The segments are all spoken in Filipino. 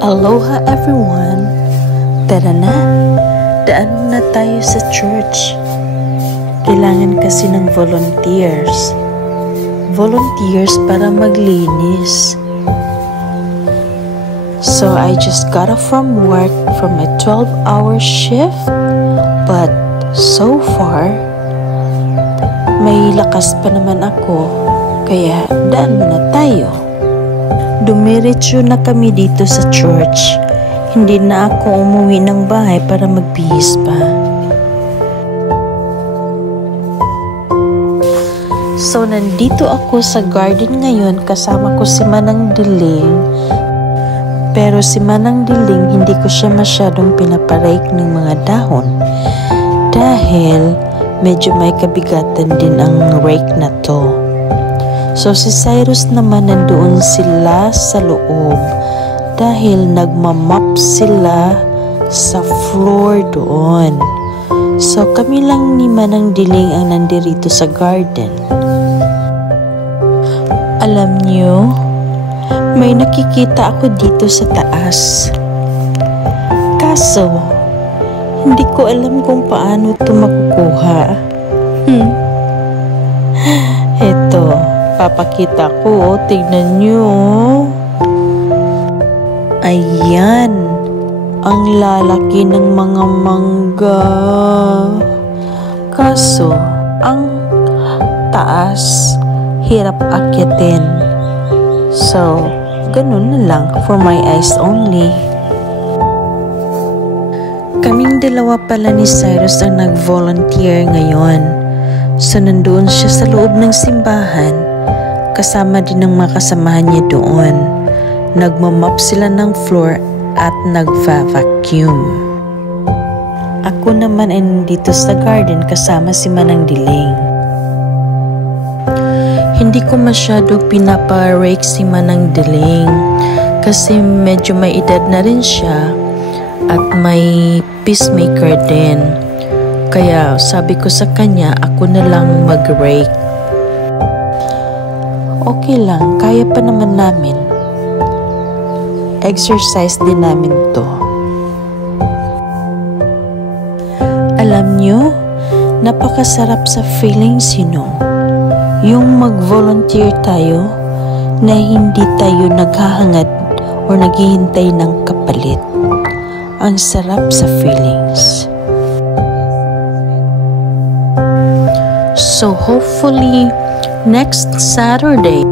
Aloha everyone! Tara na! Daan na tayo sa church. Kailangan kasi ng volunteers. Volunteers para maglinis. So I just got off from work from a 12-hour shift. But so far, may lakas pa naman ako. Kaya daan muna tayo. Dumiretso na kami dito sa church. Hindi na ako umuwi ng bahay para magbihis pa. So nandito ako sa garden ngayon kasama ko si Manang Diling. Pero si Manang Diling hindi ko siya masyadong pinaparake ng mga dahon. Dahil medyo may kabigatan din ang rake na to. So si Cyrus naman nandoon sila sa loob dahil nagmamop sila sa floor doon. So kami lang ni Manang Diling ang nandirito sa garden. Alam niyo, may nakikita ako dito sa taas. Kaso, hindi ko alam kung paano ito makukuha. Eto. Papakita ko, tignan nyo. Ayan, ang lalaki ng mga mangga. Kaso, ang taas, hirap akyatin. So, ganun na lang for my eyes only. Kaming dalawa pala ni Cyrus ang nag-volunteer ngayon. So, nandoon siya sa loob ng simbahan. Kasama din ng mga kasamahan niya doon. Nagmamop sila ng floor at nagva-vacuum. Ako naman ay nandito sa garden kasama si Manang Diling. Hindi ko masyado pinapa-rake si Manang Diling kasi medyo may edad na rin siya at may peacemaker din. Kaya sabi ko sa kanya, ako na lang mag-rake. Okay lang, kaya pa naman namin. Exercise din namin to. Alam nyo, napakasarap sa feelings, yung mag-volunteer tayo na hindi tayo naghahangad o naghihintay ng kapalit. Ang sarap sa feelings. So hopefully, next Saturday,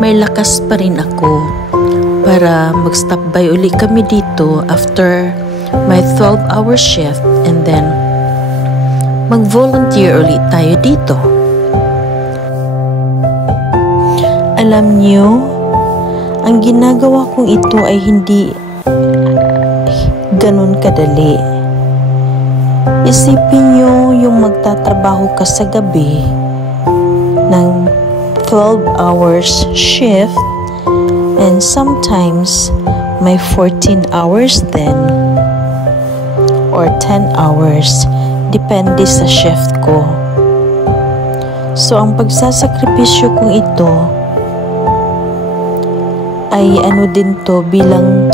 may lakas pa rin ako para mag-stop by uli kami dito after my 12-hour shift and then mag-volunteer ulit tayo dito. Alam niyo, ang ginagawa kong ito ay hindi ganun kadali. Isipin niyo yung magtatrabaho ka sa gabi ng 12 hours shift and sometimes may 14 hours din or 10 hours depende sa shift ko. So ang pagsasakripisyo kong ito ay ano din to bilang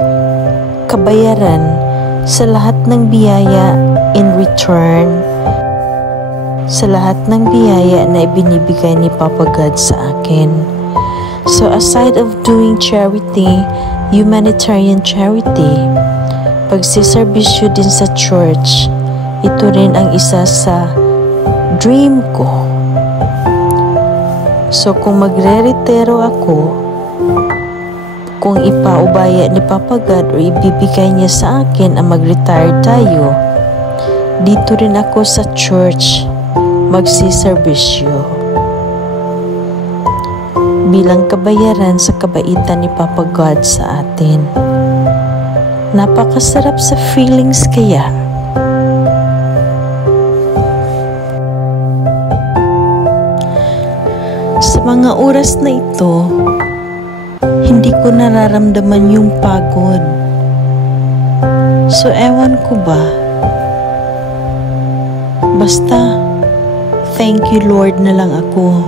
kabayaran sa lahat ng biyaya in return sa lahat ng biyaya na ibinibigay ni Papa God sa akin. So aside of doing charity, humanitarian charity, pagsiservisyo din sa church, ito rin ang isa sa dream ko. So kung magre-retiro ako, kung ipaubaya ni Papa God o ibibigay niya sa akin ang mag-retire tayo, dito rin ako sa church magsiservisyo bilang kabayaran sa kabaitan ni Papa God sa atin. Napakasarap sa feelings kaya. Sa mga oras na ito, hindi ko nararamdaman yung pagod. So ewan ko ba, basta thank you Lord na lang ako.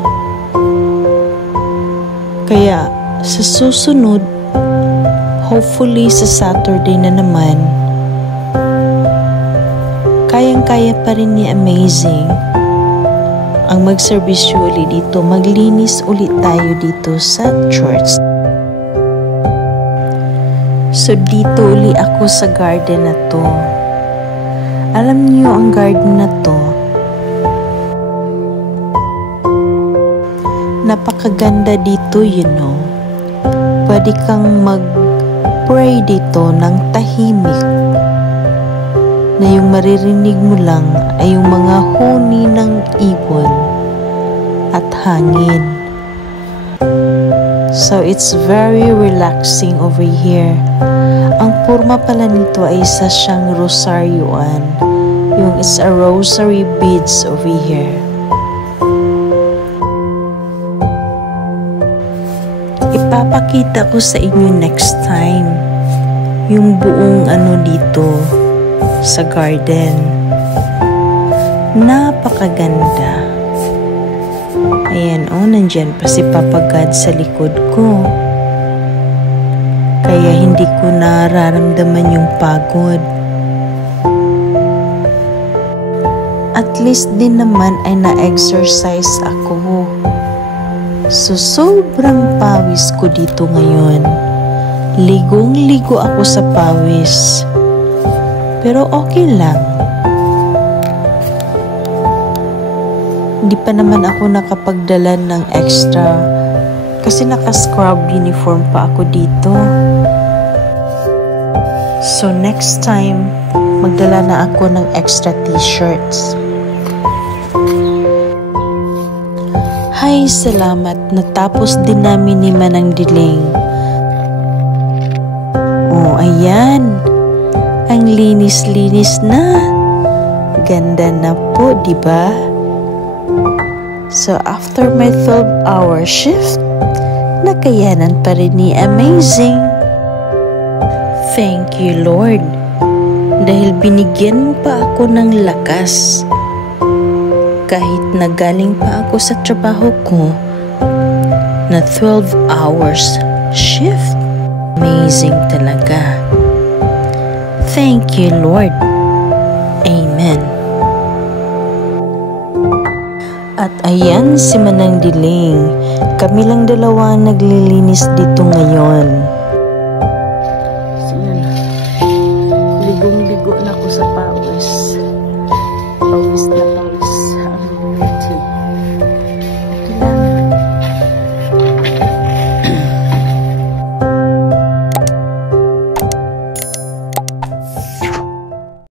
Kaya sa susunod, Hopefully sa Saturday na naman, kayang-kaya pa rin ni Amazing ang magserbisyo ulit dito. Maglinis ulit tayo dito sa church. So dito ulit ako sa garden na to. Alam niyo ang garden na to, napakaganda dito, you know. Pwede kang mag-pray dito ng tahimik na yung maririnig mo lang ay yung mga huni ng ibon at hangin. So it's very relaxing over here. Ang forma pala nito ay isa siyang rosaryoan. Yung it's a rosary beads over here. Ipapakita ko sa inyo next time yung buong dito sa garden. Napakaganda. Ayan, nandyan pa si Papa God sa likod ko. Kaya hindi ko nararamdaman yung pagod. At least din naman ay na-exercise ako. So, sobrang pawis ko dito ngayon. Ligong-ligo ako sa pawis. Pero okay lang. Hindi pa naman ako nakapagdala ng extra kasi naka-scrub uniform pa ako dito. So, next time, magdala na ako ng extra t-shirts. Hay, salamat. Natapos din namin ni Manang Diling. Ayan. Ang linis-linis na. Ganda na po, di ba? So, after my 12-hour shift, nakayanan pa rin ni Amazing. Thank you, Lord. Dahil binigyan mo pa ako ng lakas. Kahit nagaling pa ako sa trabaho ko na 12 hours shift. Amazing talaga. Thank you, Lord. Amen. At ayan si Manang Diling. Kami lang dalawa naglilinis dito ngayon.